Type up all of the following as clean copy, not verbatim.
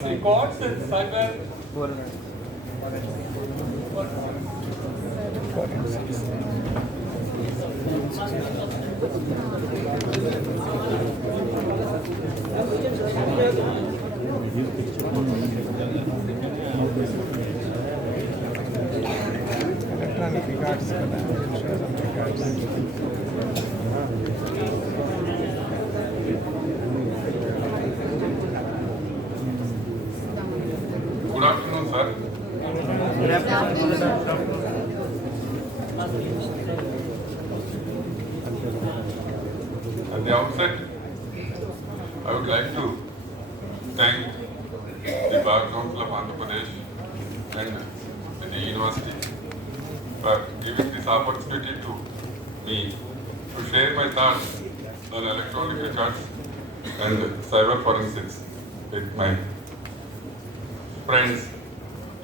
Records and cyber. Electronic records, Good afternoon, sir. At the outset, I would like to thank the Bar Council of Andhra Pradesh and the university for giving this opportunity to me to share my thoughts on electronic records and cyber forensics with my friends,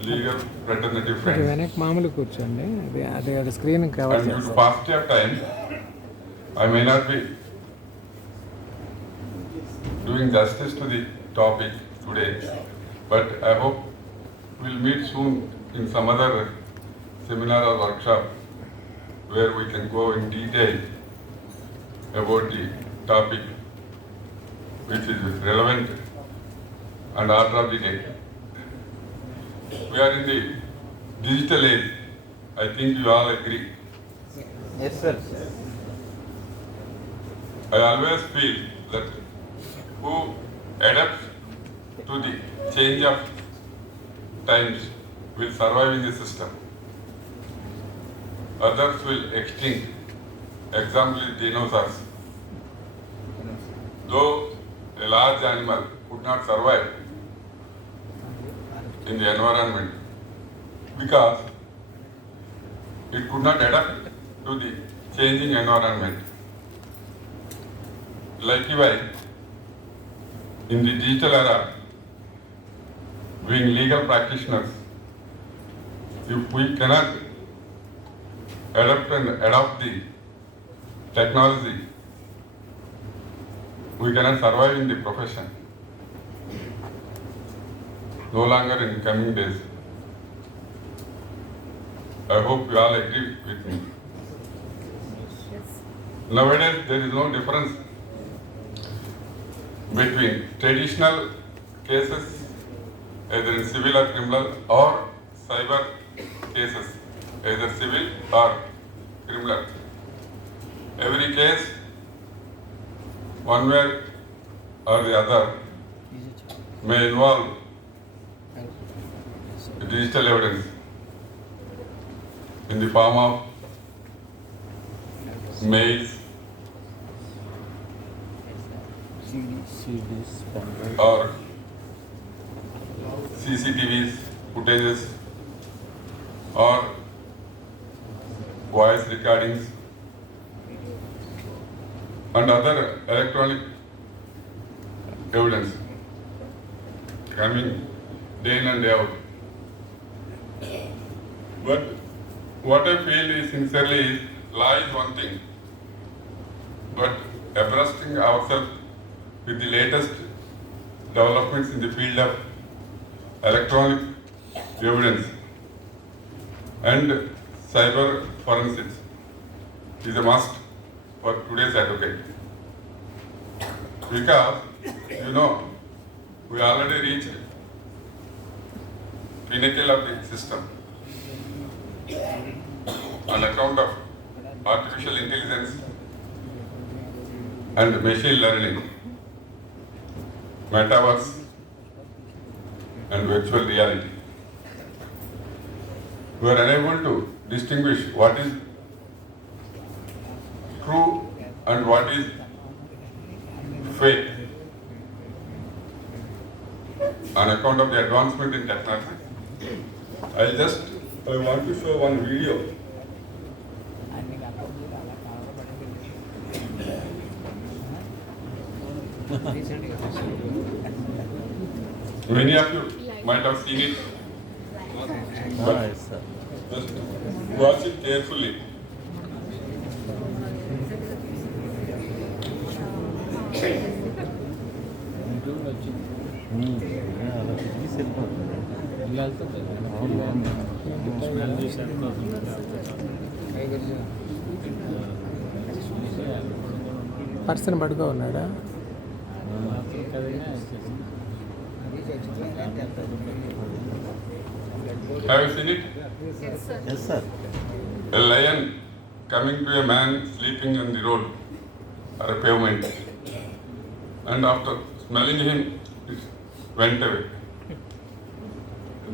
legal fraternity friends. వెనక్కి మామూలు కూర్చోండి అది screen cover And due to paucity of time, I may not be doing justice to the topic today, but I hope we'll meet soon in some other seminar or workshop where we can go in detail about the topic which is relevant and order of the day. We are in the digital age. I think you all agree. Yes, sir. I always feel that who adapts to the change of times will survive in the system. Others will extinct. Example is dinosaurs. Though a large animal could not survive in the environment because it could not adapt to the changing environment. Likewise, in the digital era, being legal practitioners, if we cannot adapt and adopt the technology, we cannot survive in the profession. No longer in coming days. I hope you all agree with me. Nowadays, there is no difference between traditional cases, either in civil or criminal, or cyber cases, either civil or criminal. Every case, one way or the other, may involve digital evidence in the form of mails or CCTVs, footages or voice recordings and other electronic evidence coming day in and day out. But what I feel is sincerely is law is one thing, but abreasting ourselves with the latest developments in the field of electronic evidence and cyber forensics is a must for today's advocate. Because, we already reached pinnacle of the system on account of artificial intelligence and machine learning, metaverse and virtual reality. We are unable to distinguish what is true and what is fake on account of the advancement in technology. I want to show one video. Many of you might have seen it, but just watch it carefully. Person పడుకో ఉన్నాడా? Have you seen it? Yes, sir. A lion coming to a man sleeping on the road or a pavement, and after smelling him, it went away.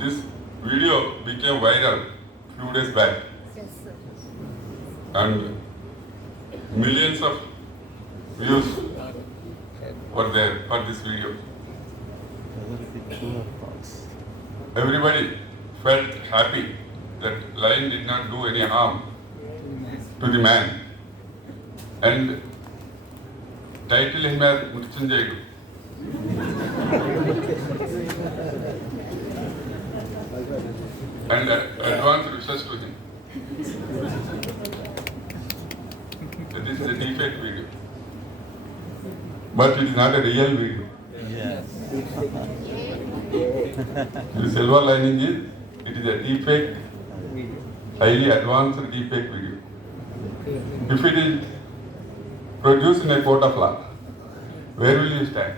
This video became viral few days back, Yes, sir. and millions of views were there for this video. Whether it is true or false. Everybody felt happy that lion did not do any harm to the man, and title him as Murchanjayudu. And advance wishes to him. This is a deepfake video, but it is not a real video. Yes. The silver lining is it is a deepfake, highly advanced deepfake video. If it is produced in a court of law, where will you stand?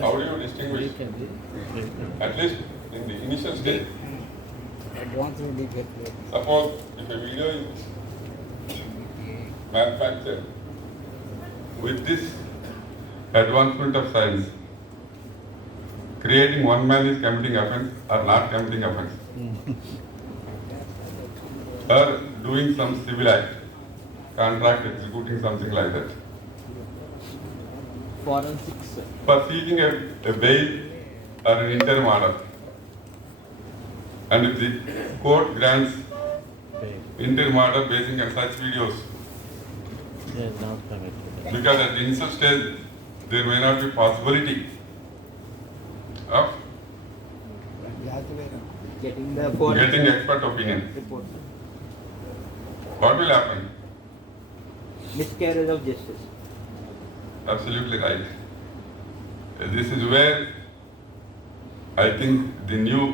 How do you distinguish? At least in the initial stage. Suppose if a video is manufactured with this advancement of science, creating one man is committing offense or not committing offense, or doing some civil act, contract executing something like that, Forensics. for seeking a bail or an interim order, and if the court grants interim order basing on such videos, They are not connected. because at the initial stage there may not be possibility of Getting the getting expert opinion. report. What will happen? Miscarriage of justice. Absolutely right. This is where I think the new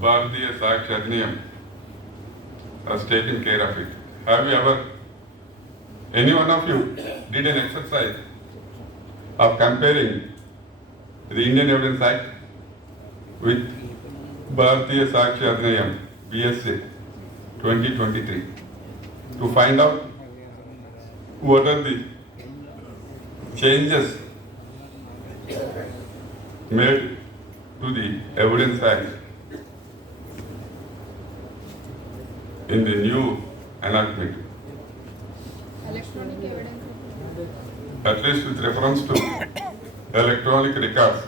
Bharatiya Sakshi Adhinayam has taken care of it. Have you ever, any one of you did an exercise of comparing the Indian Evidence Act with Bharatiya Sakshi Adhinayam, BSA 2023, to find out what are the changes made to the Evidence Act in the new enactment, Electronic evidence. at least with reference to electronic records,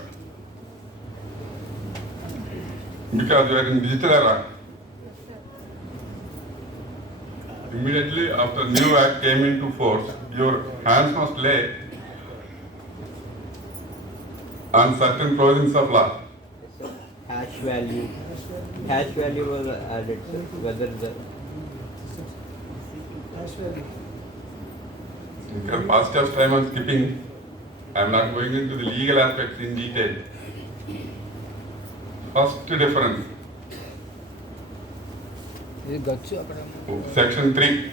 because you are in digital era. Immediately after new act came into force, your hands must lay on certain provisions of law. Hash value. Hash value was added, sir. Whether the Because past of time I'm skipping, I'm not going into the legal aspects in detail. First difference, section 3.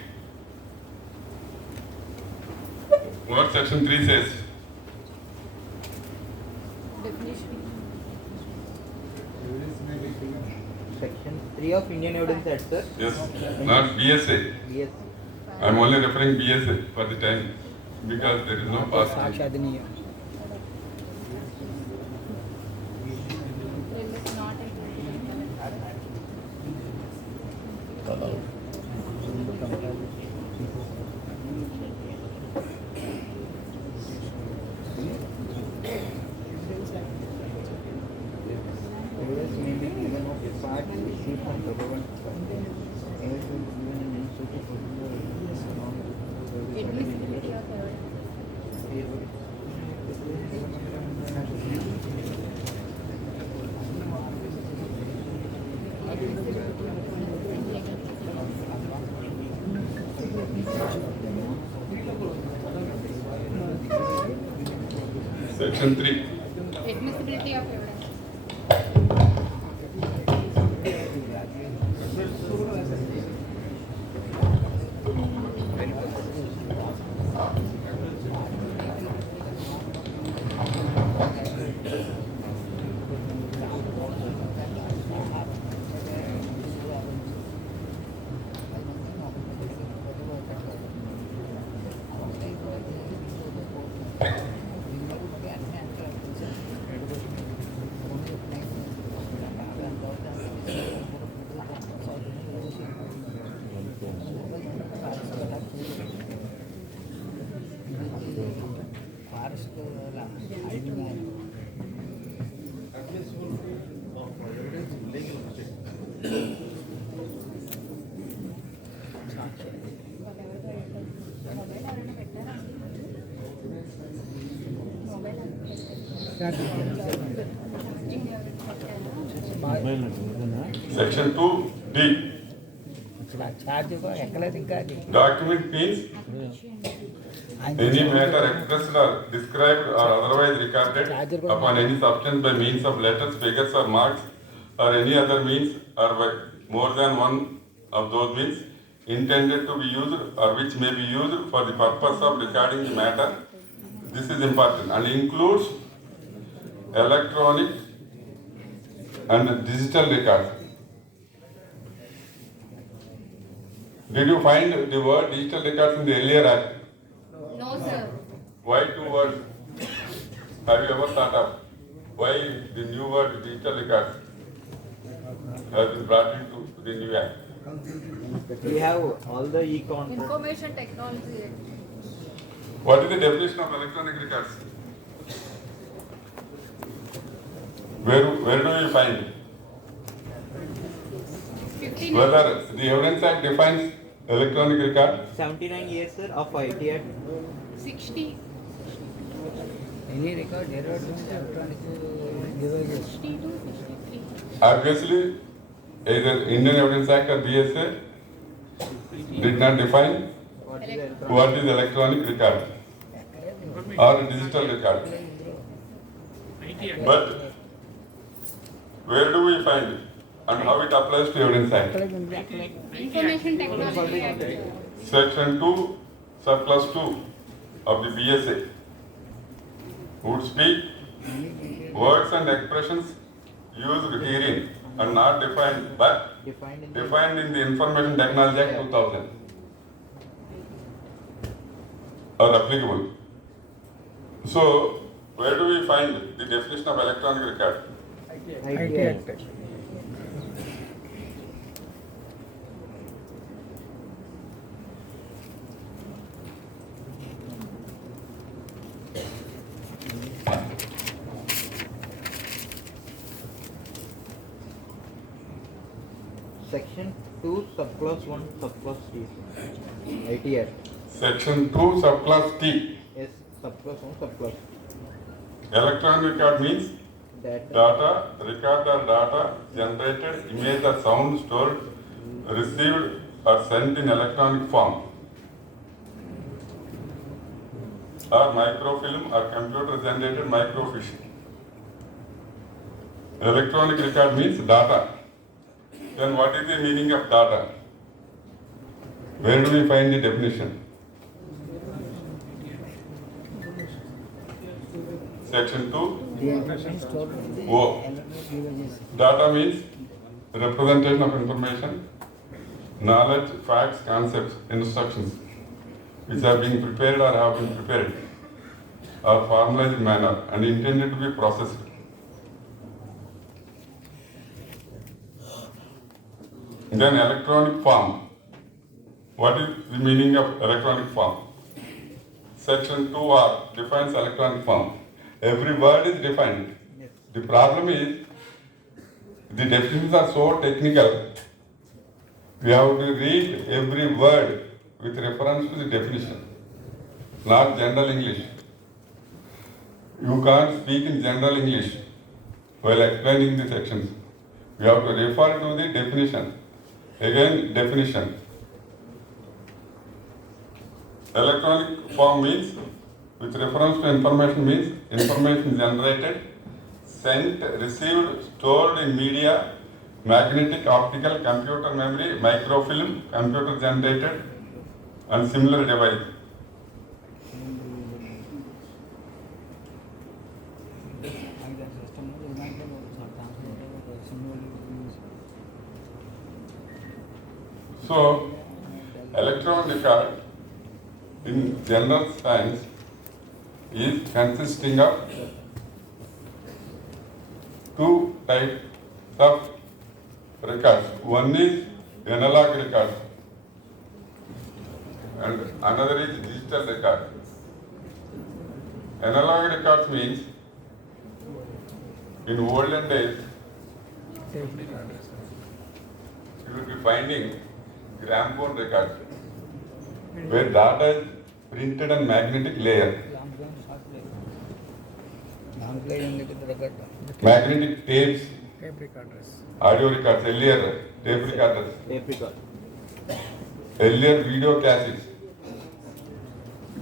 What section 3 says? Definition. section 3 of Indian Evidence Act, sir. Yes, not BSA. Yes. I'm only referring BSA for the time because there is no past. It is not a Evidence may be given of a part received from government. Evidence will be given in any suit of admissibility of evidence. Section 3. Admissibility of evidence. Section 2D. Charge ఎక్కలేదు ఇంకా అది Document means any matter expressed or described or otherwise recorded upon any substance by means of letters, figures or marks or any other means or by more than one of those means intended to be used or which may be used for the purpose of recording the matter. This is important and includes electronic and digital records. Did you find the word digital records in the earlier act? No, sir. Why two words? Have you ever thought of why the new word digital records has been brought into the new act? We have all the e-con. Information Technology Act. What is the definition of electronic records? Where do you find it? 15. Whether the Evidence Act defines electronic record? 79 years sir of IT Act. 60. Any record error in electronic devices. 60 to 63. Obviously, either Indian Evidence Act or BSA did not define what is electronic record or digital record. But where do we find it and how it applies to Evidence Act? Information Technology Act. Section 2, subclass 2 of the BSA would speak words and expressions used herein and not defined but defined in the Information Technology Act 2000 are applicable. So, where do we find the definition of electronic record? IT Act. Section 2 subclass 1 subclass T. IT Act. Section 2, subclass T. Yes, subclass 1 subclass. Electronic record means Data. data, record or data generated, image or sound stored, received or sent in electronic form, or microfilm or computer generated microfiche. Electronic record means data. Then what is the meaning of data? Where do we find the definition? Section 2. O. Data means representation of information, knowledge, facts, concepts, instructions, which are being prepared or have been prepared, or formalized in manner and intended to be processed. Then electronic form. What is the meaning of electronic form? Section 2R defines electronic form. Every word is defined. The problem is, the definitions are so technical, we have to read every word with reference to the definition, not general English. You can't speak in general English while explaining the sections. We have to refer to the definition. Again, definition. Electronic form means with reference to information means information generated, sent, received, stored in media, magnetic, optical, computer memory, microfilm, computer generated, and similar device. So, electronic record in general science is consisting of two types of records. One is analog record and another is digital record. Analog records means in olden days you will be finding gramophone records where data is printed on magnetic layer. Magnetic tapes, tape recorders. audio records, earlier tape recorders, Tape record. earlier video cassettes.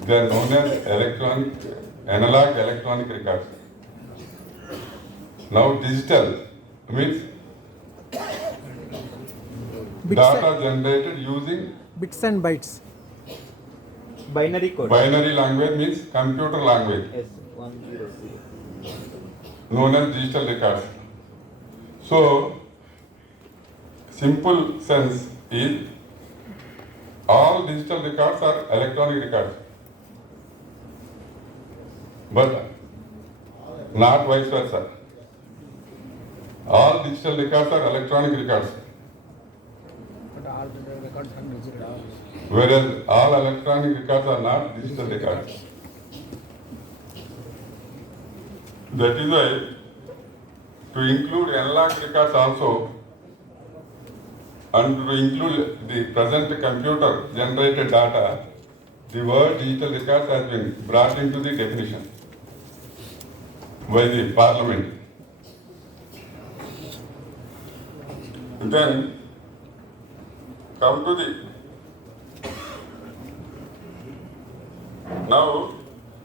They are known as analog electronic records. Now digital means data generated using Bits and bytes. Binary code. binary language means computer language, Yes, 100. known as digital records. So, simple sense is all digital records are electronic records, but not vice versa. All digital records are electronic records, But all the records are digital. whereas all electronic records are not digital records. That is why to include analog records also and to include the present computer generated data, the word digital records has been brought into the definition by the parliament. Then come to the now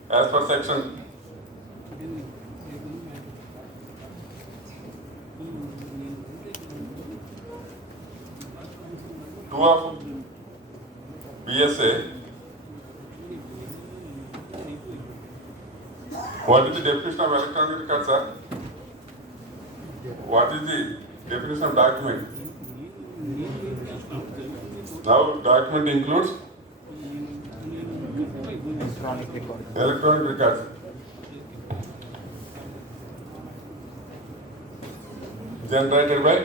as per section 2 of PSA, what is the definition of electronic record, sir? What is the definition of document? Now document includes Electronic record. electronic records. Generated by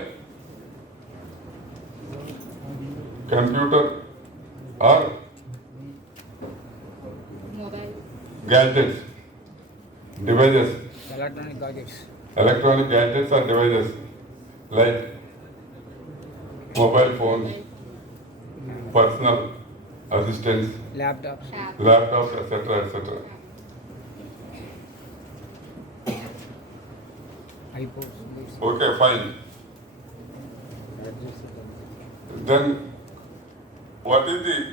computer or Mobile. gadgets, devices. Electronic gadgets. Electronic gadgets or devices like mobile phones, personal assistants, Laptops. Tab. laptops, etc., etc. iPods. Okay, fine. Then, what is the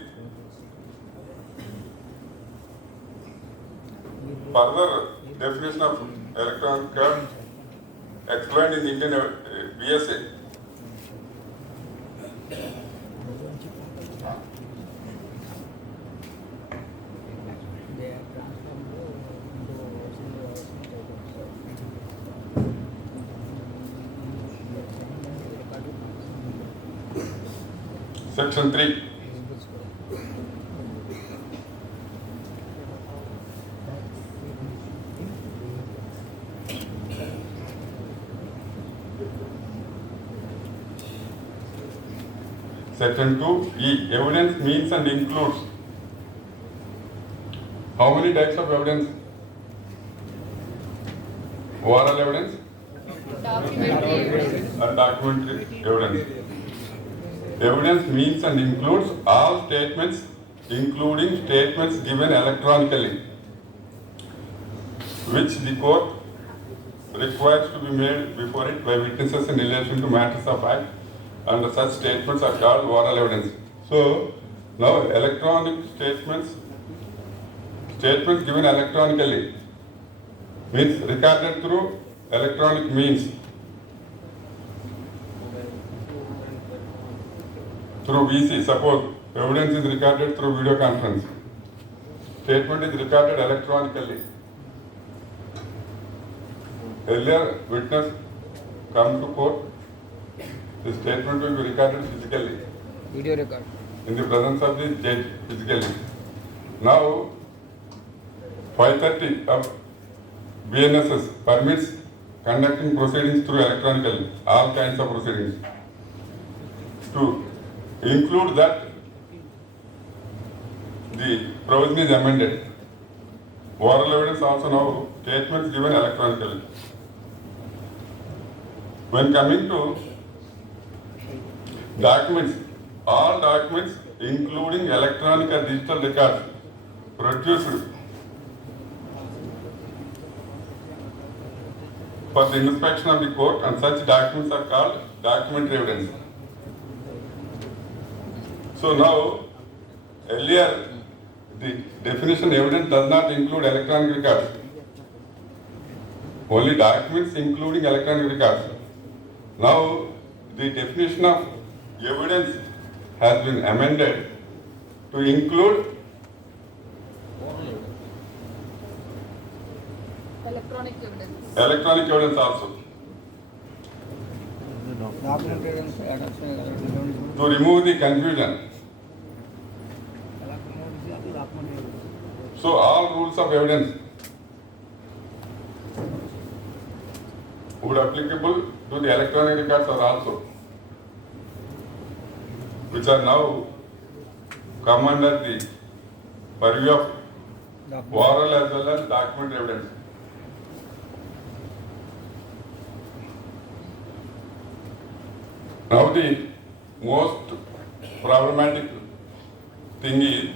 further definition of electronic card explained in Indian BSA? They are transformed Section 3. Section 2E. Evidence means and includes. How many types of evidence? Oral evidence Documentary evidence. and documentary evidence. Evidence means and includes all statements, including statements given electronically, which the court requires to be made before it by witnesses in relation to matters of fact, and such statements are called oral evidence. So, now electronic statements statements given electronically means recorded through electronic means, through VC. Suppose evidence is recorded through video conference. Statement is recorded electronically. Earlier, witness come to court, the statement will be recorded physically Video record. in the presence of the judge physically. Now, 530 of BNSS permits conducting proceedings through electronically, all kinds of proceedings. To include that, the provision is amended. Oral evidence also now statements given electronically. When coming to documents, all documents including electronic or digital records produced for the inspection of the court, and such documents are called documentary evidence. So now, earlier the definition evidence does not include electronic records, only documents including electronic records. Now the definition of evidence has been amended to include Electronic evidence. electronic evidence also, Document evidence, evidence. to remove the confusion. So all rules of evidence would applicable to the electronic records are also, which are now come under the purview of oral as well as document evidence. Now the most problematic thing is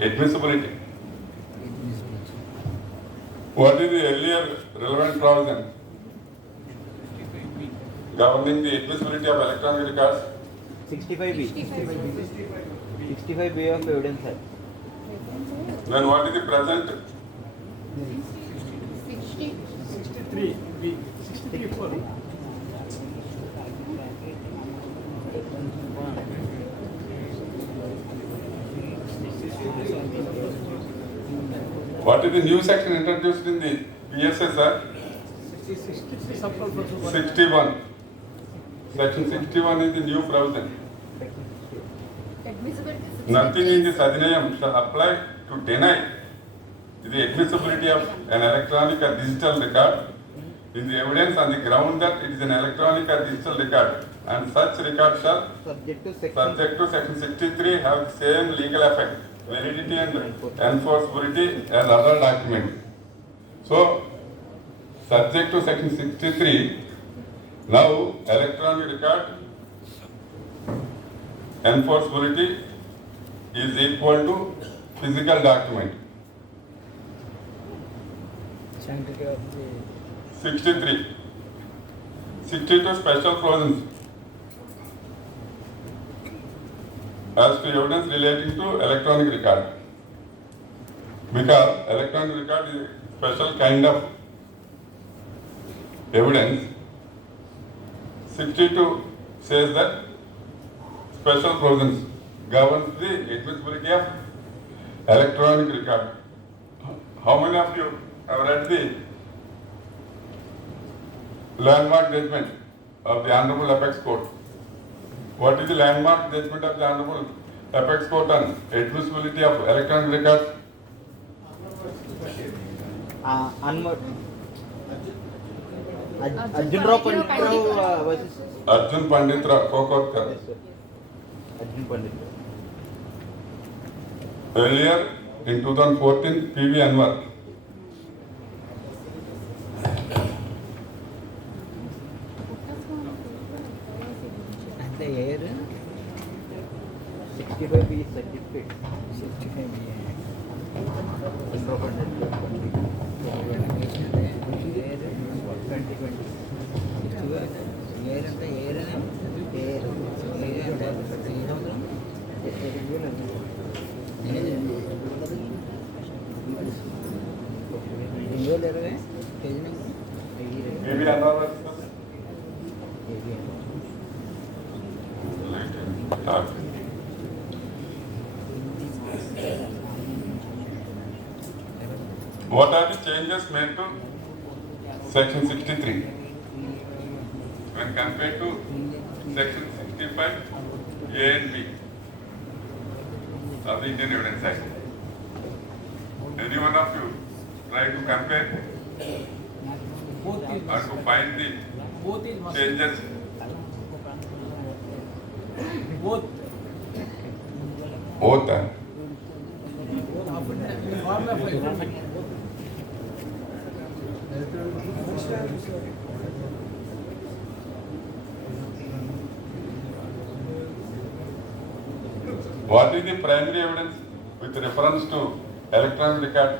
admissibility. What is the earlier relevant provision governing the admissibility of electronic records? 65B. 65B of evidence है. Then what is the present? 60. 63. What is the new section introduced in the PSA, sir? 61. Section 61 is the new provision. Admissibility. Nothing in this adhinayam shall apply to deny the admissibility of an electronic or digital record in the evidence on the ground that it is an electronic or digital record, and such record shall, Subject to section 63, have the same legal effect, validity and enforceability as other documents. So, subject to section 63, now electronic record enforceability is equal to physical document. Sanctity of the 63. 62 special provisions as to evidence relating to electronic record. Because electronic record is a special kind of evidence, 62 says that special provisions governs the admissibility of electronic record. How many of you have read the landmark judgment of the Honorable Apex Court? What is the landmark judgment of the Honorable Apex Court on admissibility of electronic records? Arjun Rao Pandit versus Arjun Panditra Kokotkar. Yes, sir. Arjun Pandit. Earlier in 2014, PV Anwar. and the air 65B is certificate. 65 Arjun Rao Pandit. 2020. BVLN What are the changes made to section 63 when compared to section 65 A and B of the Indian Evidence Act? Any one of you try to compare Both or is to find the both is must changes? both Both are. form of electronic. What is the primary evidence with reference to electronic record?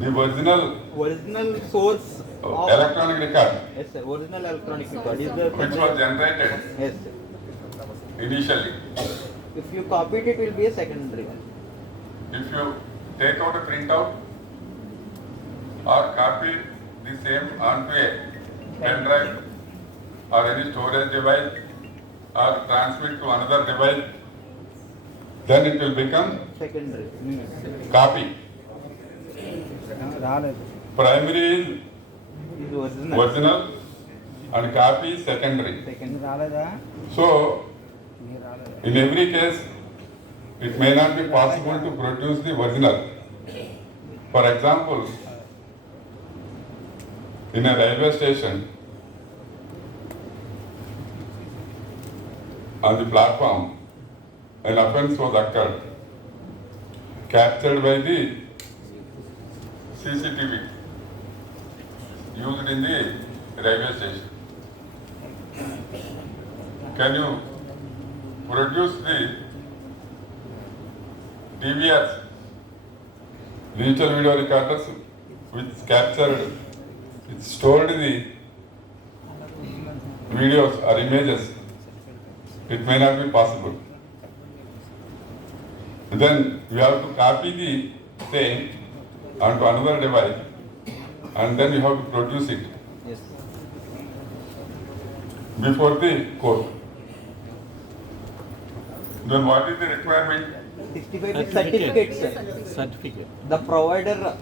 The Original source of electronic record yes sir, original electronic record is the which was generated yes sir. initially. If you copied it will be a secondary one. If you take out a printout or copy the same onto a pen drive or any storage device or transmit to another device, then it will become Secondary. copy. Primary Is original. is original and copy is secondary. Second. So, in every case, it may not be possible to produce the original. For example, in a railway station, on the platform, an offence was occurred, captured by the CCTV used in the railway station. Can you produce the DVRs, digital video recorders, which captured, which stored the videos or images? It may not be possible. Then you have to copy the same onto another device and then you have to produce it Yes. before the court. Then what is the requirement? 65 is certificate sir. Certificate. The provider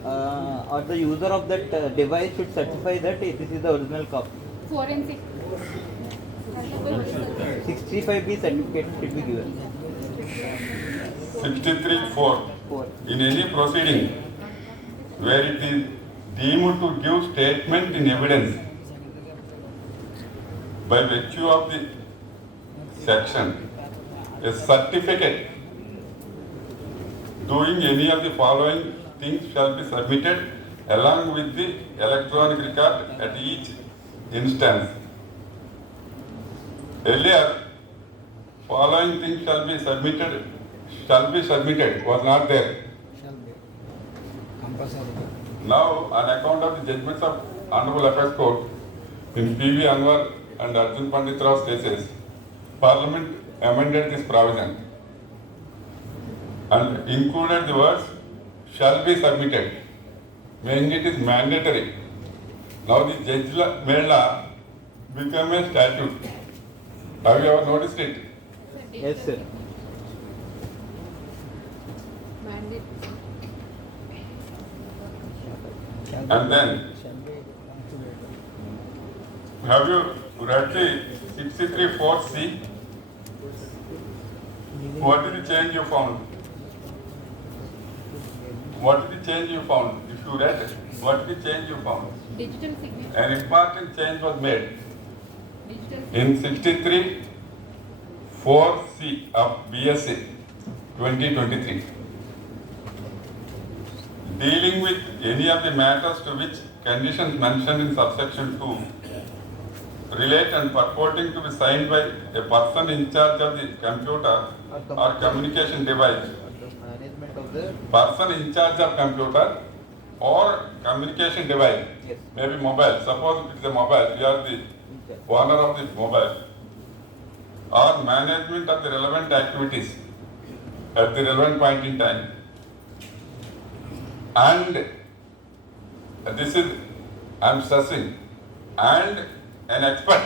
or the user of that device should certify that this is the original copy. Forensic. 65B certificate should be given. 63(4). For In any proceeding where it is deemed to give statement in evidence by virtue of the section, a certificate doing any of the following things shall be submitted along with the electronic record at each instance. Earlier, following things shall be submitted was not there. Shall be compulsory. Now, on account of the judgments of Honorable Affairs Court in P.V. Anwar and Arjun Pandit Rao's cases, Parliament amended this provision and included the words shall be submitted, making it is mandatory. Now the judge made law become a statute. Have you ever noticed it? yes sir. Mandate. And then, Shall be considered. have you read the 63(4)(c)? What is the change you found? What is the change you found? If you read it, what is the change you found? Digital signature. An important change was made Digital. in 63(4)(c) of BSc 2023. Dealing with any of the matters to which conditions mentioned in subsection 2 relate and purporting to be signed by a person in charge of the computer or communication device, Management of the person in charge of computer or communication device, yes. maybe mobile. Suppose it is a mobile, you are the owner of the mobile, or management of the relevant activities at the relevant point in time. and this is, I am stressing, and an expert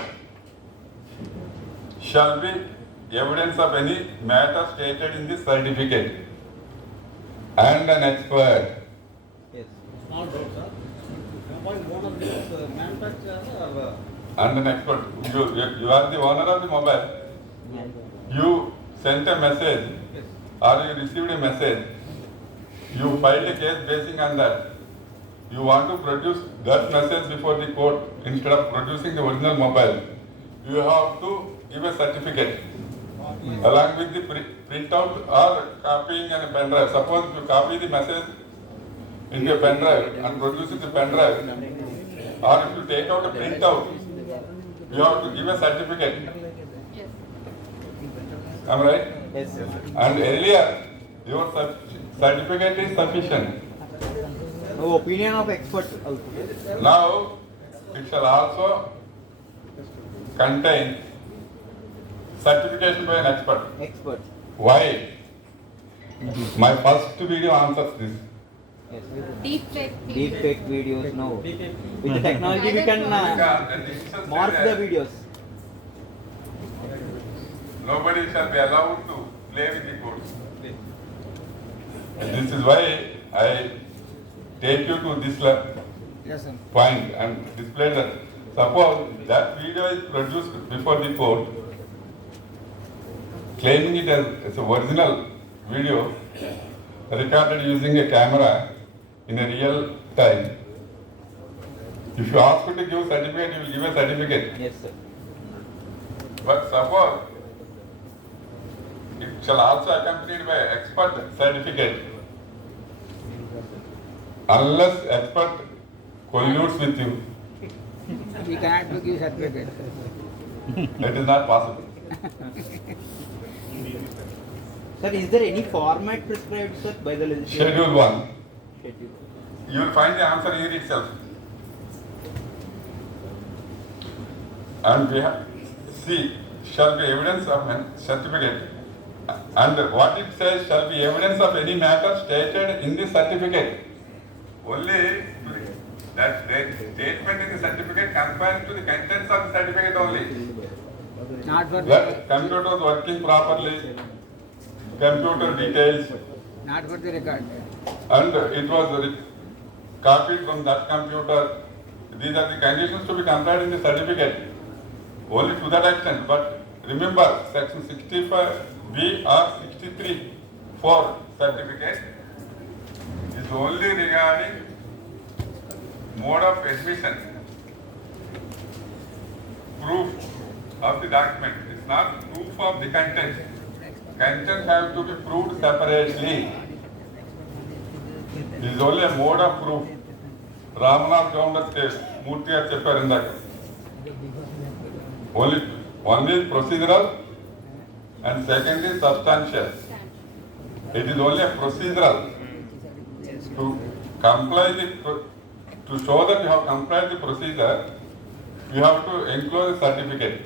shall be evidence of any matter stated in this certificate. And an expert. Yes. Small doubt, sir. Mobile model is manufacturer or And an expert. You are the owner of the mobile. You sent a message or you received a message. You filed a case basing on that. You want to produce that message before the court instead of producing the original mobile. You have to give a certificate along with the printout or copying in a pen drive. Suppose you copy the message into a pen drive and produce it in the pen drive, or if you take out a printout, you have to give a certificate. Yes. Am I right? Yes, sir. And earlier, your certificate is sufficient. No opinion of expert also. Now, it shall also contain certification by an expert. Expert. Why? My first video answers this. Yes. Deep fake. Deep fake videos. No. With the technology we can morph the videos. Nobody shall be allowed to play with the courts. This is why I take you to this yes, sir. point and display that. Suppose that video is produced before the court, claiming it as an original video recorded using a camera in a real time. If you ask to give certificate, you will give a certificate. Yes, sir. But suppose it shall also accompanied by expert certificate. Unless expert colludes with you, We cannot give certificate. it is not possible. Sir, is there any format prescribed, sir, by the legislature? Schedule 1. Schedule. You will find the answer here itself. And we have, C shall be evidence of a certificate. And what it says shall be evidence of any matter stated in the certificate. Only that statement in the certificate compares to the contents of the certificate only. Not for That the, computer was working properly, computer details, not for the record. and it was copied from that computer. These are the conditions to be compared in the certificate. Only to that extent. But remember, section 65B or 63 for certificate is only regarding mode of admission, proof of the document. It's not proof of the content. Content have to be proved separately. It is only a mode of proof. Ramanath Governor says, Murthy has చెప్పారు ఇందాక. Only one is procedural and second is substantial. It is only a procedural. To comply to show that you have complied the procedure, you have to enclose a certificate.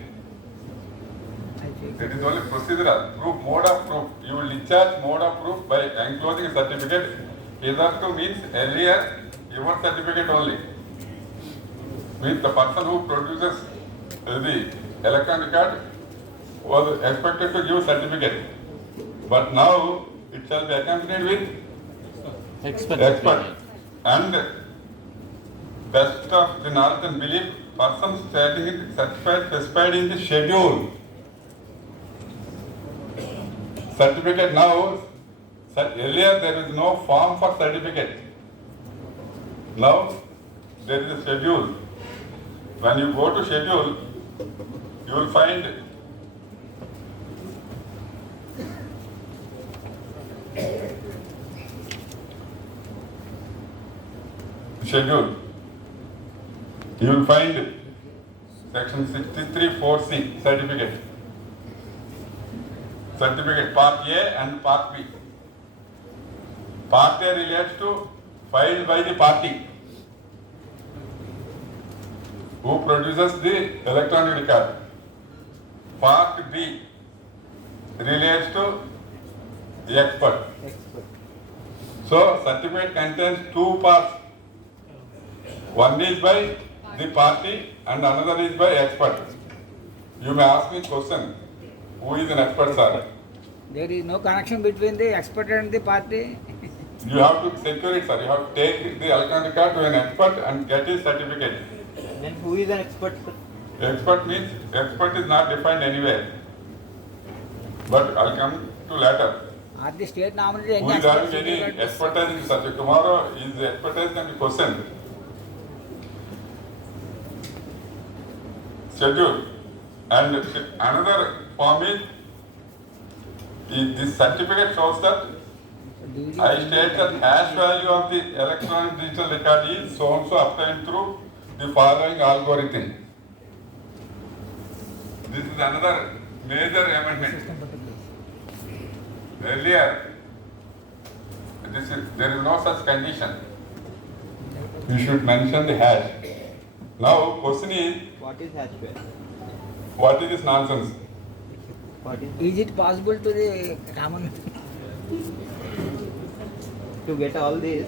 It is only procedural. Proof, mode of proof. You will discharge mode of proof by enclosing a certificate. Hitherto means earlier your certificate only. Means the person who produces the electronic card was expected to give certificate. But now it shall be accompanied with expert. And best of the knowledge and belief, person stating it certified specified in the schedule. Certificate now, earlier there is no form for certificate. Now there is a schedule. When you go to schedule, you will find schedule. You will find section 63(4)(c) certificate. Certificate part A and part B. Part A relates to filed by the party who produces the electronic record. Part B relates to the expert. Expert. So certificate contains two parts. One is by the party and another is by expert. You may ask me question. Who is an expert, sir? There is no connection between the expert and the party. You have to secure it, sir. You have to take the electronic card to an expert and get his certificate. Then who is an expert, sir? Expert means expert is not defined anywhere. But I'll come to later. Are the state nominated Who is having any expertise in subject? Tomorrow is the expertise can be questioned. Schedule. And another form is this certificate shows that I state that hash value of the electronic digital record is so and so obtained through the following algorithm. This is another major amendment. Earlier, there is no such condition. You should mention the hash. Now, question is, What is hash value? what is this nonsense? What Is it possible to the common? to get all this?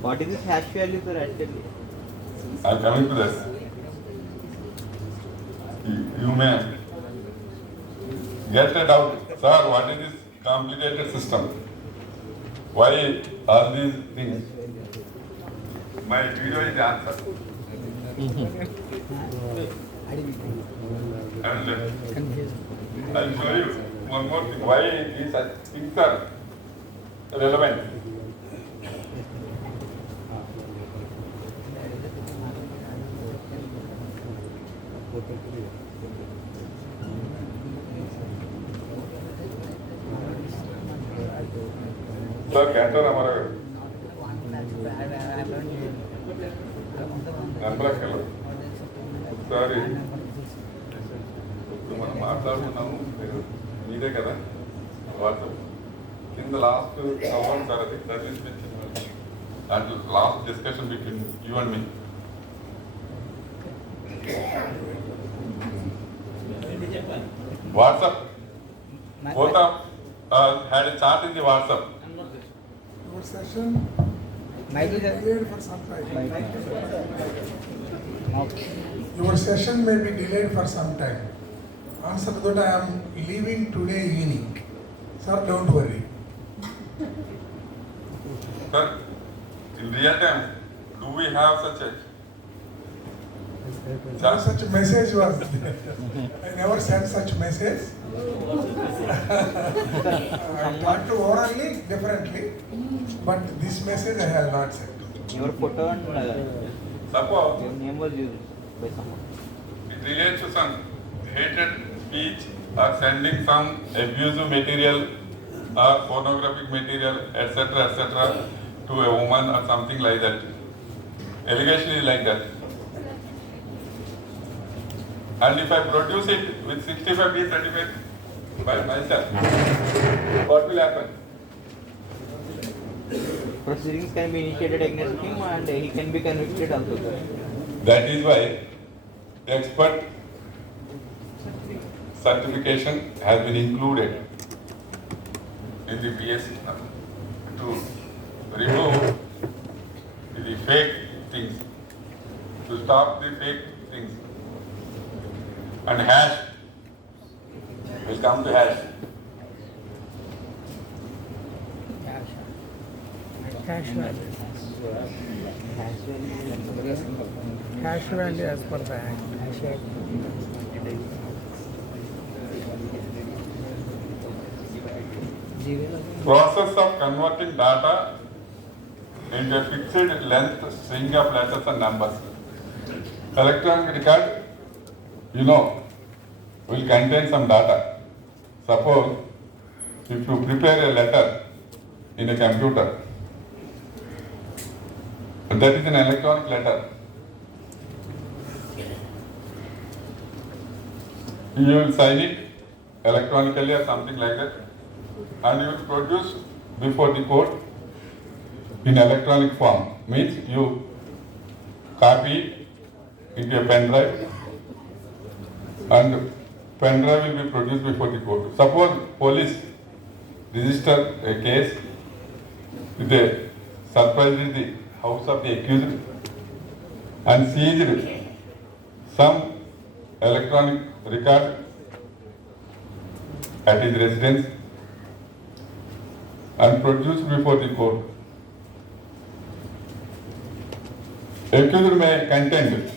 What is this hash value, sir? Actually, I am coming to this. You may get a doubt, sir, what is this complicated system? Why are these things? My video is the answer. And I'll show you one more thing. Why these things are relevant. Sir, canter हमारा number क्या ఒకసారి ఇప్పుడు మనం మాట్లాడుకున్నాము మీదే కదా WhatsApp కింద last అవ్వండి సార్ అది సర్వీస్ మెన్షన్ దాంట్లో last discussion between you and me WhatsApp both of had a chat in the WhatsApp. Your session Might be delayed for some time. Okay. Your session may be delayed for some time. Answer to that, I am leaving today evening. Sir, don't worry. Sir, in real time, do we have such a No such message was there. I never sent such message. I got to orally differently, but this message I have not sent. your photo and suppose your name was used by someone. it relates to some hated speech or sending some abusive material or pornographic material, etc., to a woman or something like that. Allegation is like that. And if I produce it with 65B certificate by myself, what will happen? Proceedings can be initiated against him and he can be convicted also, sir. That is why expert certification has been included in the BSc to remove the fake things, to stop the fake things. And hash will come to hash. Cash value. Hash value. Cash value as per the act. Process of converting data into a fixed length string of letters and numbers. Electronic record, will contain some data. Suppose if you prepare a letter in a computer, that is an electronic letter. You will sign it electronically or something like that, and you will produce before the court in electronic form. Means you copy it into a pen drive, and pen drive will be produced before the court. Suppose police register a case They surprised the house of the accused and seized some electronic record at his residence and produced before the court. Accused may contend,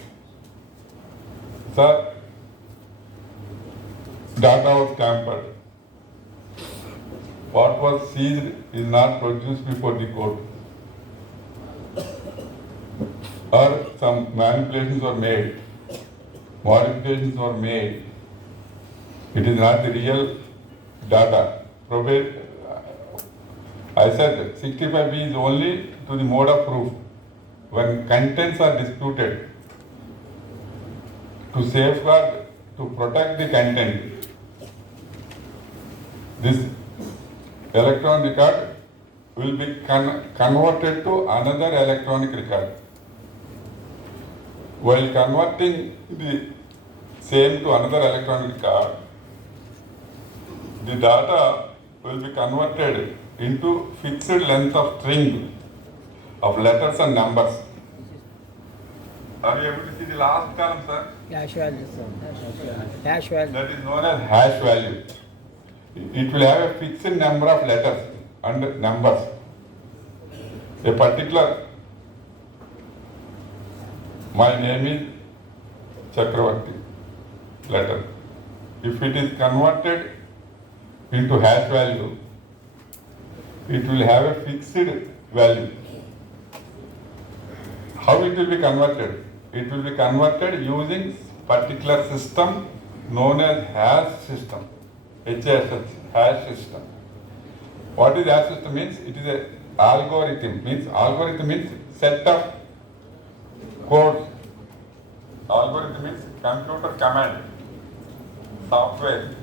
sir, data was tampered. What was seized is not produced before the court. Or some manipulations were made, modifications were made. It is not the real data. I said 65B is only to the mode of proof. When contents are disputed, to safeguard, to protect the content, this electronic record will be converted to another electronic record. While converting the same to another electronic record, the data will be converted into fixed length of string of letters and numbers. Are you able to see the last column, sir? Hash value, sir. Hash value. That is known as hash value. It will have a fixed number of letters and numbers. A particular, my name is Chakravarthi, letter. If it is converted into hash value, it will have a fixed value. How it will be converted? It will be converted using particular system known as hash system. HSH, hash system. What is hash system means? It is a algorithm. Algorithm means set of codes. Algorithm means computer command, software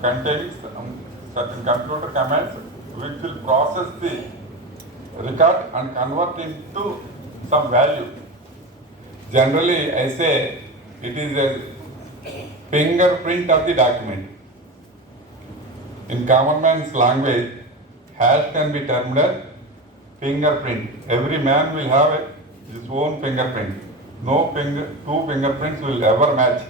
containing certain computer commands which will process the record and convert into some value. Generally, I say it is a fingerprint of the document. In common man's language, hash can be termed as fingerprint. Every man will have his own fingerprint. Two fingerprints will ever match.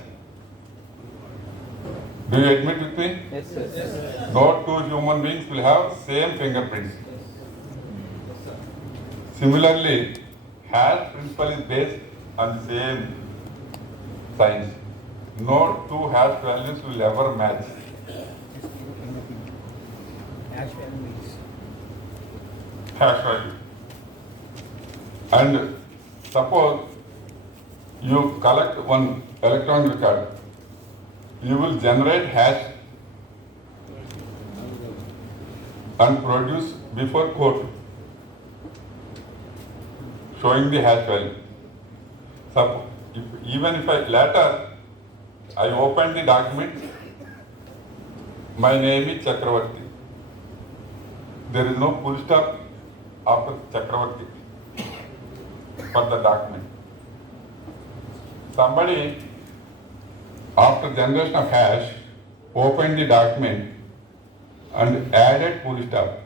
Do you admit with me? Yes, sir. No two human beings will have same fingerprints. Similarly, hash principle is based on the same science. No two hash values will ever match. Hash value is. Hash value. And suppose you collect one electron record, you will generate hash and produce before court showing the hash value. Suppose even if later I open the document, my name is Chakravarthi. There is no full stop after Chakravarthi for the document. Somebody, after generation of hash, opened the document and added full stop.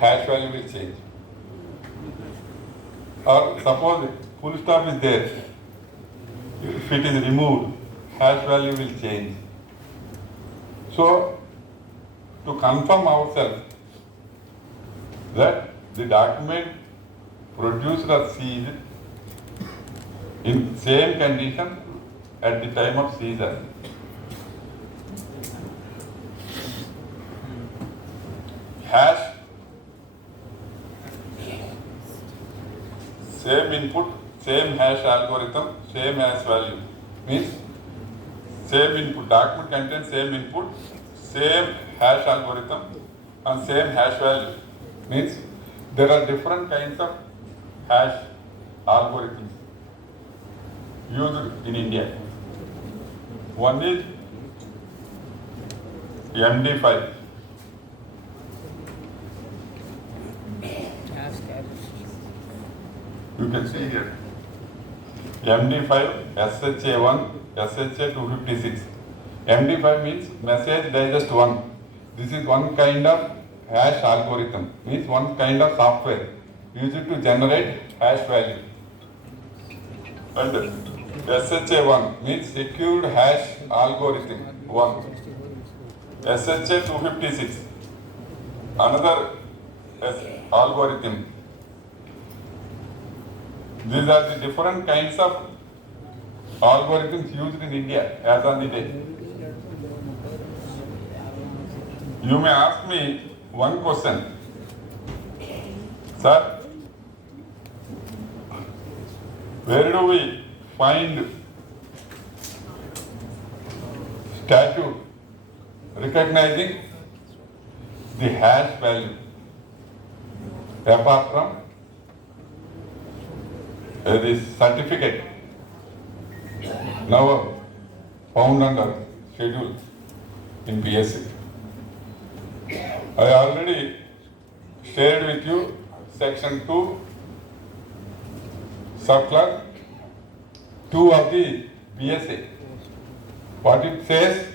Hash value will change. Or suppose full stop is there. If it is removed, hash value will change. So, to confirm ourselves that the document produced or seized in same condition at the time of seizure. Hash, same input, same hash algorithm, same hash value. Means same input, document contains same input, same hash algorithm and same hash value. Means there are different kinds of hash algorithms used in India. One is MD5. Hash value. You can see here. MD5, SHA1, SHA256. MD5 means message digest 1. This is one kind of hash algorithm. Means one kind of software used to generate hash value. And SHA-1 means secured hash algorithm 1. SHA-256 another algorithm. These are the different kinds of algorithms used in India as on the day. You may ask me one question. Sir, where do we find statute recognizing the hash value apart from this certificate now found under schedule in BSc? I already shared with you section 2 subclass 2 of the BSc. What it says,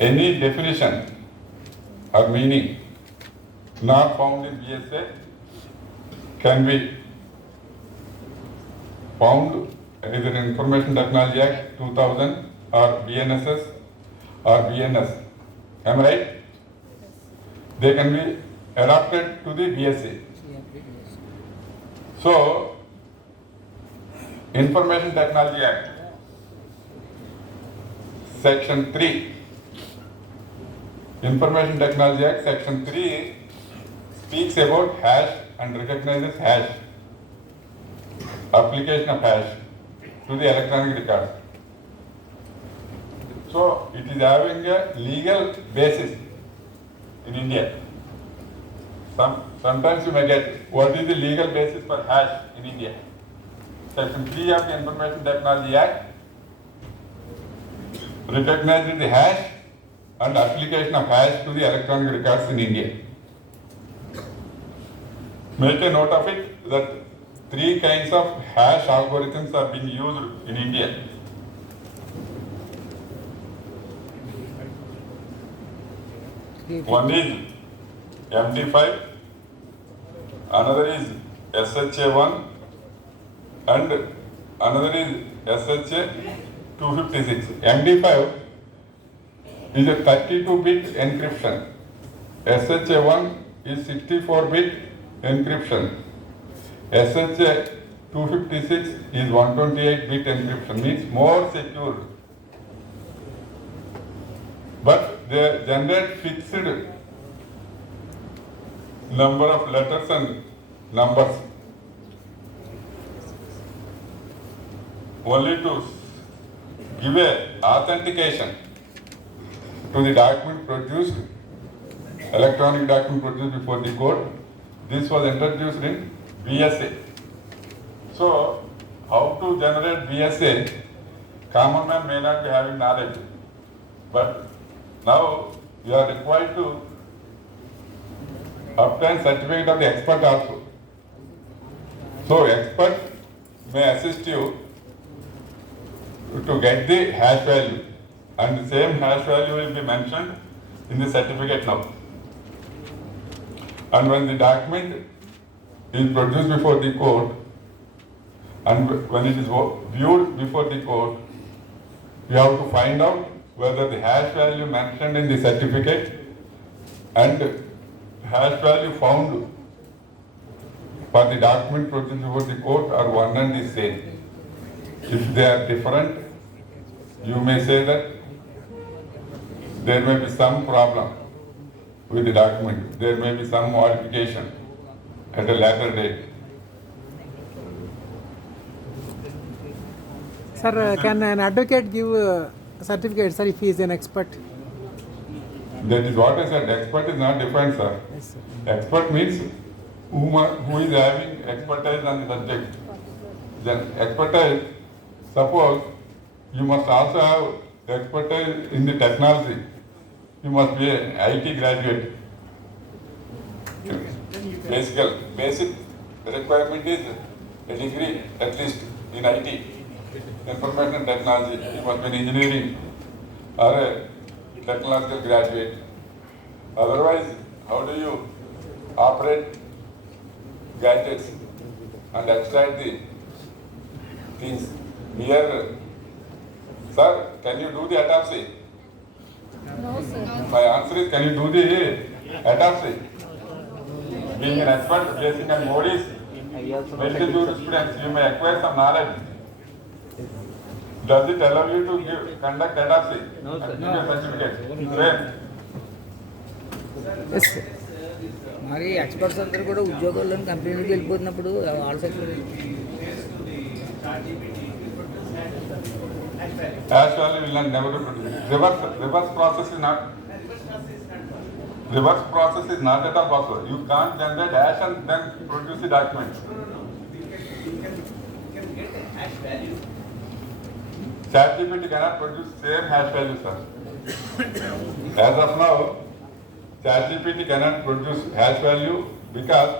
any definition or meaning not found in BSA can be found either in Information Technology Act 2000 or BNSS or BNS. Am I right? They can be adapted to the BSA. So, Information Technology Act, Section 3. Information Technology Act, Section 3 speaks about hash and recognizes hash, application of hash to the electronic record. So, it is having a legal basis in India. Sometimes you may get, what is the legal basis for hash in India? Section 3 of the Information Technology Act recognizes the hash and application of hash to the electronic records in India. Make a note of it that 3 kinds of hash algorithms are being used in India. One is MD5, another is SHA-1 and another is SHA-256. MD5 is a 32-bit encryption. SHA-1 is 64-bit encryption. SHA-256 is 128-bit encryption, means more secure. But they generate fixed number of letters and numbers. Only to give a authentication to the document produced, electronic document produced before the court. This was introduced in BSA. So, how to generate BSA? Common man may not be having knowledge, but now you are required to obtain certificate of the expert also. So, expert may assist you to get the hash value, and the same hash value will be mentioned in the certificate now. And when the document is produced before the court and when it is viewed before the court, you have to find out whether the hash value mentioned in the certificate and hash value found for the document produced before the court are one and the same. If they are different, you may say that there may be some problem with the document. There may be some modification at a later date. Sir, can an advocate give a certificate, sir, if he is an expert? That is what I said. Expert is not defined, sir. Yes, sir. Expert means who is having expertise on the subject. Then expertise, suppose you must also have expertise in the technology. You must be an IT graduate. Basic requirement is a degree, at least in IT, information technology. You must be an engineering or a technological graduate. Otherwise, how do you operate gadgets and extract the things. Here, sir, can you do the autopsy? No, sir. My answer is, can you do the autopsy? Being an expert, placing on bodies, I also medical jurisprudence, you may acquire some knowledge. Does it allow you to conduct autopsy? No, sir. And give a certificate? Same. Yes, sir. మరి experts అందరూ కూడా ఉద్యోగాల్లో కంపెనీలకు వెళ్ళిపోతున్నప్పుడు all sector As well, you will never produce. Reverse process is not. Reverse process is not at all possible. You can't generate hash and then produce the document. ChatGPT cannot produce same hash value, sir. As of now, ChatGPT cannot produce hash value because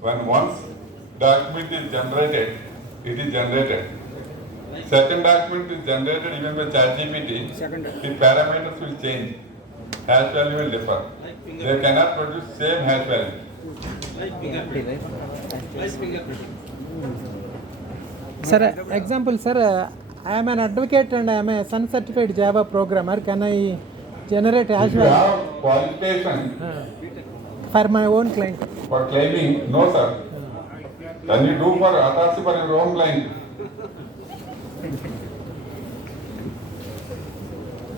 when once document is generated, it is generated. Second document is generated even by ChatGPT, the parameters will change. Hash value will differ. They cannot produce same hash value. Sir, example, sir, I am an advocate and I am a Sun certified Java programmer. Can I generate hash If you value have qualification for my own client? for claiming, no sir. Can you do for autopsy for your own client?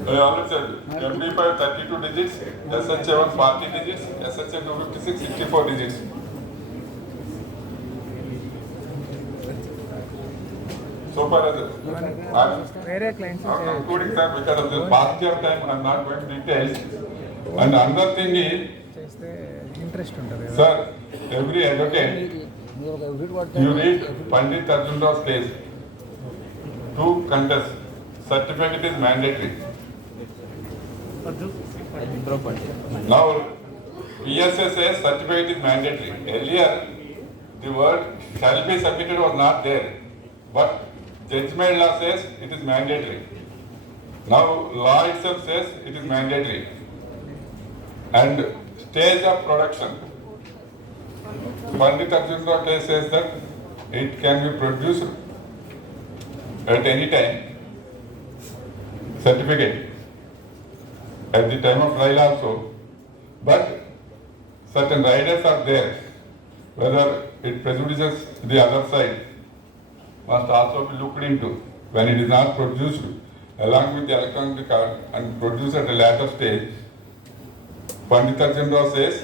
I already said, MD5 32 digits, SHA1 40 digits, SHA 256 64 digits. So far as Where clients I'm concluding, sir, because of this paucity of time, I'm not going to details. And another thing is, చేస్తే interest ఉంటుంది sir, every advocate, మీరు ఒక evident వాడితే you read Pandit Arjun's case. To contest, certificate is mandatory. Now, PSA says certificate is mandatory. Earlier, the word shall be submitted was not there, but judgment law says it is mandatory. Now, law itself says it is mandatory. And stage of production. Pandit Arjun's case says that it can be produced at any time. Certificate. At the time of trial also, but certain riders are there. Whether it prejudices the other side must also be looked into when it is not produced along with the electronic record and produced at a later stage. Pandit Arjun says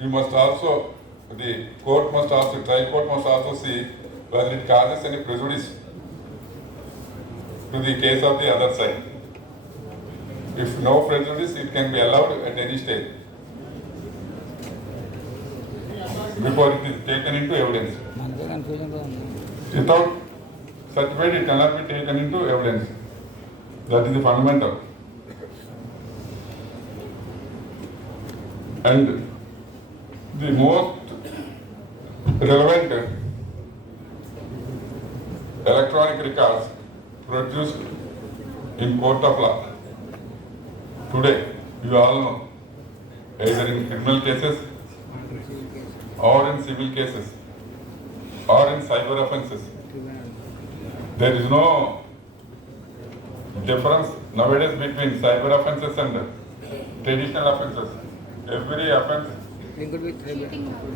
we must also, the court must also, trial court must also see whether it causes any prejudice to the case of the other side. If no prejudice, it can be allowed at any stage before it is taken into evidence. మనకే కన్ఫ్యూజన్గా ఉంది. Without certificate, it cannot be taken into evidence. That is the fundamental. And the most relevant electronic records produced in court of law. Today, you all know, either in criminal cases or in civil cases or in cyber offences, there is no difference nowadays between cyber offences and traditional offences. Every offence, ఇంకోటి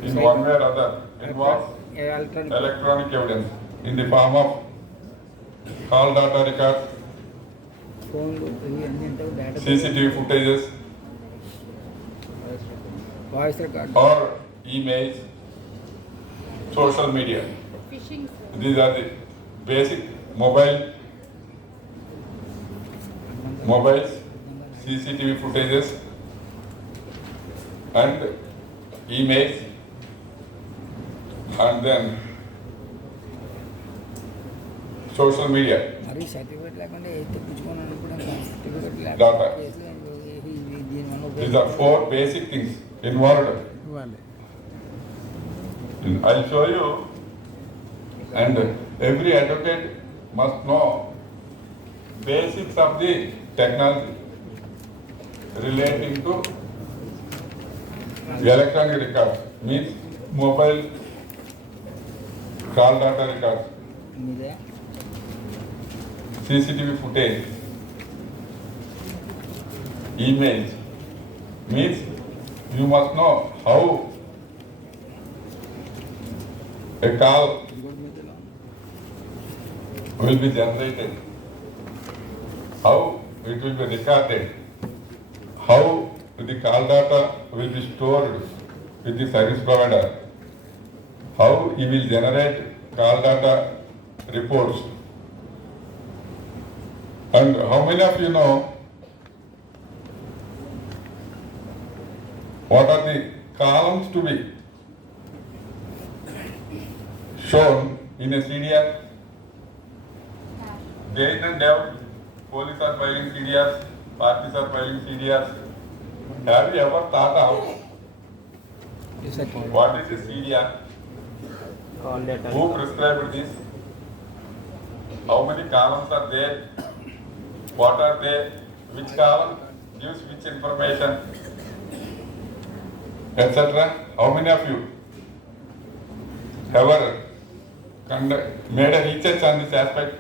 in one way or other, involves electronic electronic evidence in the form of call data records, ఫోన్లు ఇవి అన్నీ అంటే data CCTV footages, voice record or emails, social media. Phishing, sir. These are the basic mobiles, CCTV footages, and emails, and then social media. మరి certificate లేకుండా ఏ తెప్పించుకోవాలని కూడా certificate Data. దీనివల్ల These are four basic things involved. ఇవ్వాలి. I'll show you, and every advocate must know basics of the technology relating to electronic records means mobile call data records, మీదే CCTV footage, emails means you must know how a call will be generated, how it will be recorded, how the call data will be stored with the service provider, how he will generate call data reports. And how many of you know what are the columns to be shown in a CDR? Day in and out, police are filing CDRs, parties are filing CDRs. Have you ever thought of what is a CDR? Call data. Who prescribed this? How many columns are there? What are they? Which column gives which information? Etc. How many of you ever made a research on this aspect?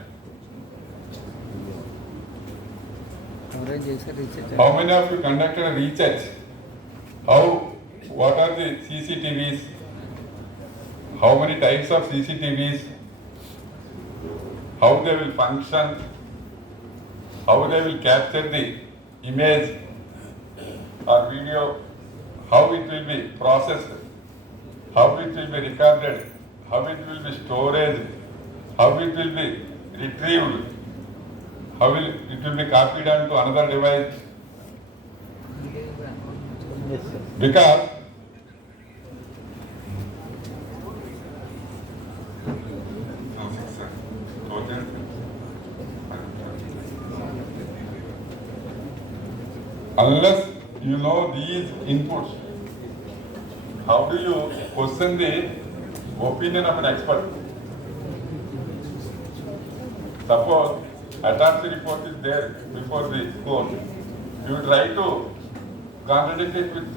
ఎవరైనా చేసే research How many of you conducted a research? What are the CCTVs? How many types of CCTVs? How they will function? How they will capture the image or video? How it will be processed? How it will be recorded? How it will be stored? How it will be retrieved? How it will be copied onto another device? Yes, sir. Because unless you know these inputs, how do you question the opinion of an expert? Suppose autopsy report is there before the court, you try to contradict it with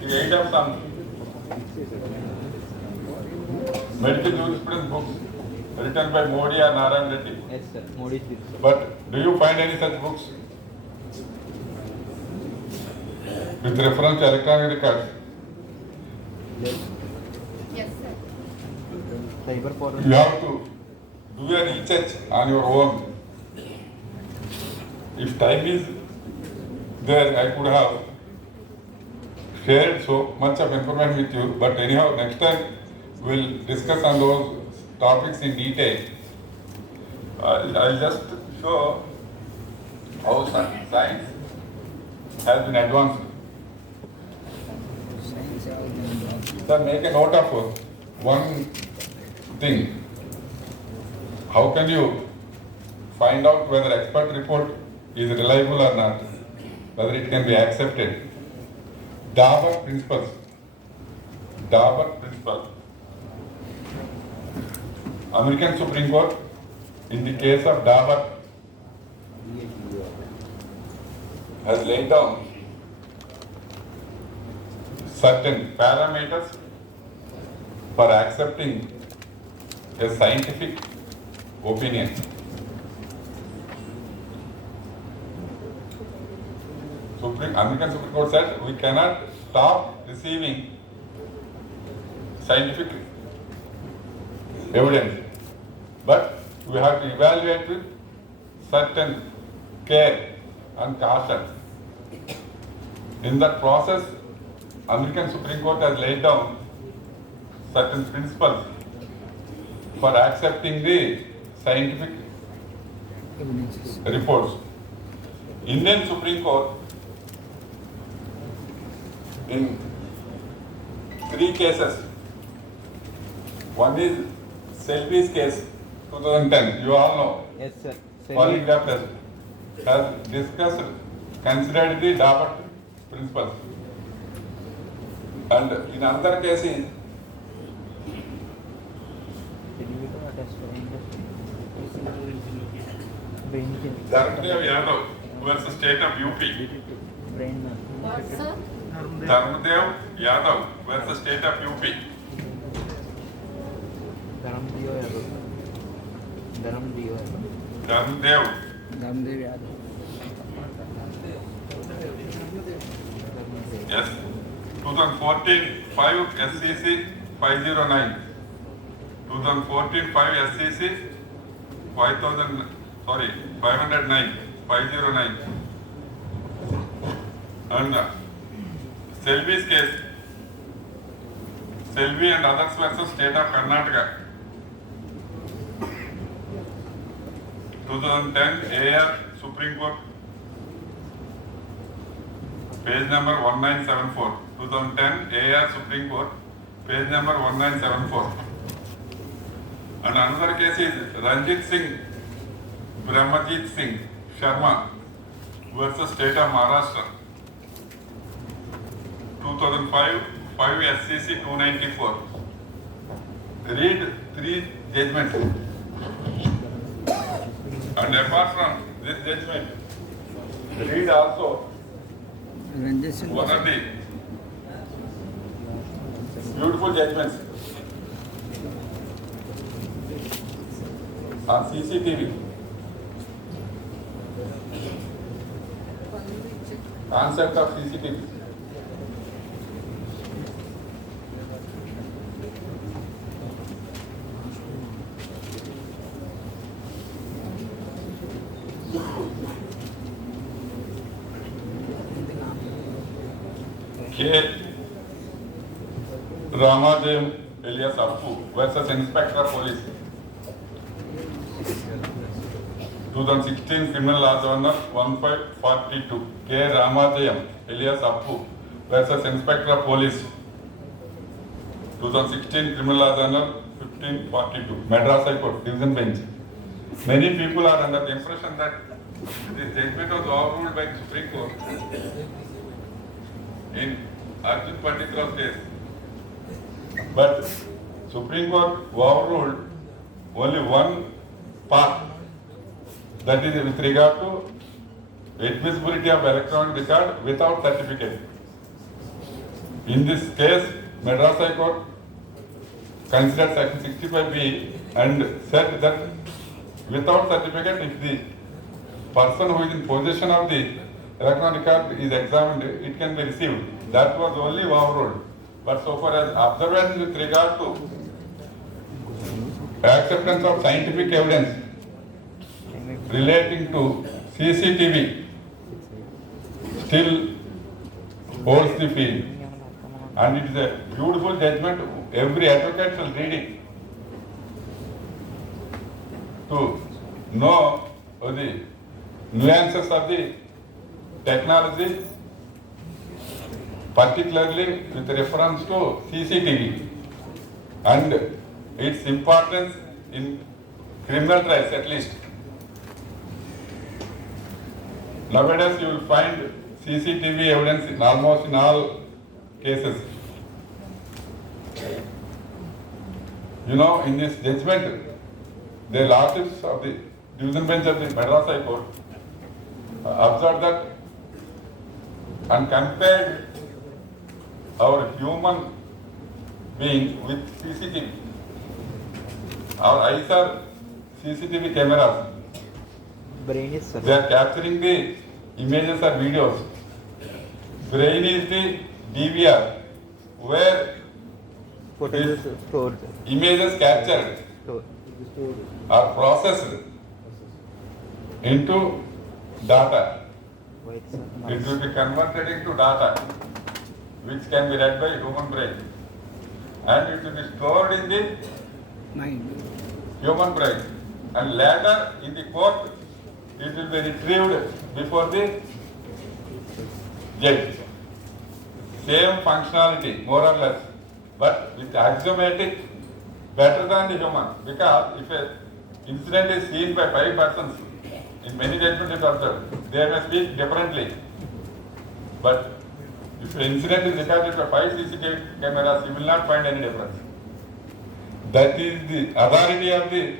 the aid of some medical jurisprudence books written by Modi or Narayan Reddy. Yes, sir. Modi's book, sir. But do you find any such books with reference to electronic records? Yes. Yes, sir. Cyber You forensic. have to do a research on your own. If time is there, I could have shared so much of information with you, but anyhow, next time we'll discuss on those topics in detail. I'll just show how science has been advanced. Sir, make a note of one thing. How can you find out whether expert report is reliable or not, whether it can be accepted? Dabar principles. Dabar principle. American Supreme Court, in the case of Dabar, has laid down certain parameters for accepting a scientific opinion. American Supreme Court said we cannot stop receiving scientific evidence, but we have to evaluate with certain care and caution. In that process, American Supreme Court has laid down certain principles for accepting the scientific reports. Indian Supreme Court, in 3 cases, one is Selby's case, 2010, you all know, Yes, sir. polygraph test, has discussed, considered the Dabar principles. And in another case is Damaodaram versus State of UP. Brain What, sir? Dharmadev Yadav versus State of UP. Dharamdev Yadav. Dharmadev. Dharamdev Yadav. Yes. 2014 5 SCC 509. 2014 5 SCC 509 509. And Selvi's case, Selvi and others versus State of Karnataka. 2010 AR Supreme Court, page number 1974. 2010 AR Supreme Court, page number 1974. And another case is Ranjit Singh, Brahmajit Singh Sharma versus State of Maharashtra. 2005 5 SCC 294. Read 3 judgments. And apart from this judgment, read also one of the beautiful judgments on CCTV. Concept of CCTV. K. Ramadev alias Appu versus Inspector of Police. 2016 Criminal Law Journal 1542. K. Ramadev alias Appu versus Inspector of Police. 2016 Criminal Law Journal 1542. Madras High Court Division Bench. Many people are under the impression that this judgment was overruled by the Supreme Court in Arjun Pandit's case. But Supreme Court overruled only one part, that is with regard to admissibility of electronic record without certificate. In this case, Madras High Court considered Section 65B and said that without certificate, if the person who is in possession of the electronic record is examined, it can be received. That was only overruled. But so far as observance with regard to acceptance of scientific evidence relating to CCTV still holds the field. And it is a beautiful judgment. Every advocate shall read it to know the nuances of the technology, particularly with reference to CCTV and its importance in criminal trials at least. Nowadays you will find CCTV evidence in almost in all cases. You know, in this judgment, the lordships of the Division Bench of the Madras High Court observed that and compared our human being with CCTV. Our eyes are CCTV cameras. Brain is They are capturing the images or videos. Brain is the DVR where footage is stored. images captured are processed into data. It will be converted into data which can be read by human brain, and it will be stored in the human brain, and later in the court it will be retrieved before the judge. Same functionality more or less, but with axiomatic better than the human, because if a incident is seen by 5 persons, in many judgments it is observed, they may speak differently. But if an incident is recorded by 5 CCTV cameras, you will not find any difference. That is the authority of the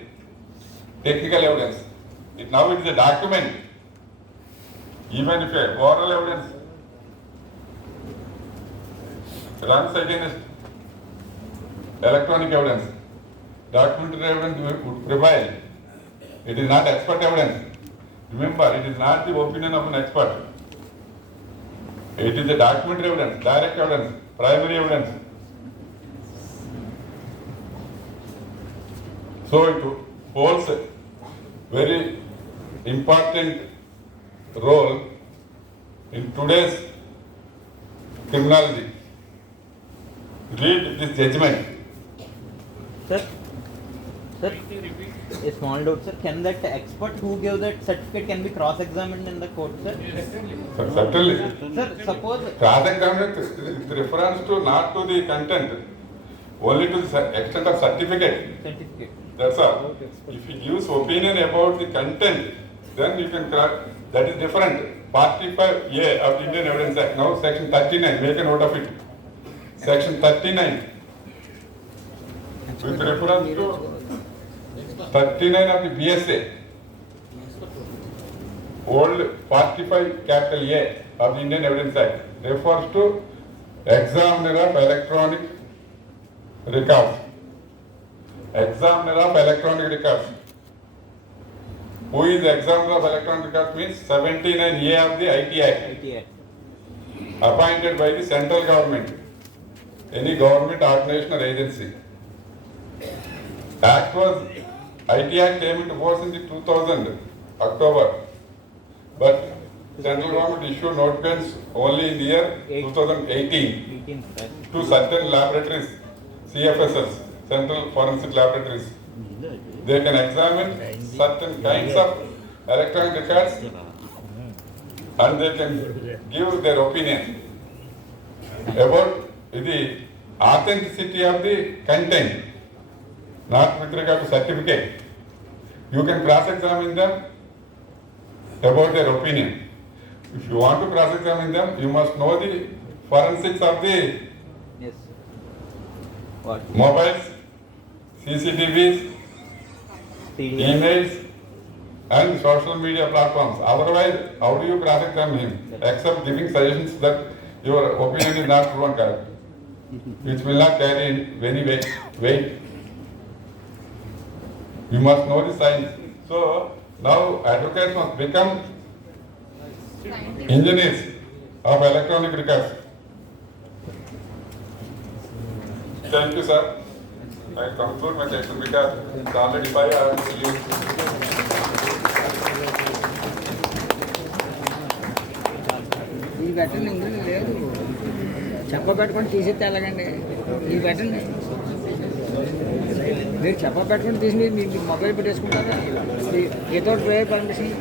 technical evidence. Now it is a document. Even if a oral evidence runs against electronic evidence. Documentary evidence would prevail. It is not expert evidence. Remember, it is not the opinion of an expert. It is the documentary evidence, direct evidence, primary evidence. So it holds a very important role in today's criminology. Read this judgment. Sir, a small doubt, sir. Can that expert who gave that certificate can be cross-examined in the court, sir? Certainly. Sir, suppose Cross-examination with reference to not to the content, only to the extent of certificate. certificate. That's all. If he gives opinion about the content, then you can cross. That is different. 45A of the Indian Evidence Act. Now section 39. Make a note of it. Section 39. With reference to 39 of the BSA. Old 45 capital A of the Indian Evidence Act refers to examiner of electronic records. Examiner of electronic records. Who is examiner of electronic records means 79A of the IT Act. IT Act. Appointed by the central government, any government organization or agency. IT Act came into force in the 2000 October, but central government issued notifications only in the year 2018 18, sir. to certain laboratories, CFSs, Central Forensic Laboratories. They can examine certain kinds of electronic records and they can give their opinion about the authenticity of the content, not with regard to certificate. You can cross-examine them about their opinion. If you want to cross-examine them, you must know the forensics of the Yes. What? mobiles, CCTVs, CDI. emails, and social media platforms. Otherwise, how do you cross-examine him? Except giving suggestions that your opinion is not true and correct, which will not carry any weight. You must know the science. So now advocates must become engineers of electronic records. Thank you, sir. I conclude my session because it's already 5 hours to leave. ఈ పెట్టండి ఇందులో లేదు చెప్ప పెట్టుకొని తీసేస్తే ఎలాగండి ఈ పెట్టండి మీరు చెప్ప పెట్టుకొని తీసి మీ మొబైల్ పెట్టేసుకుంటారా ఏదో పర్మిషన్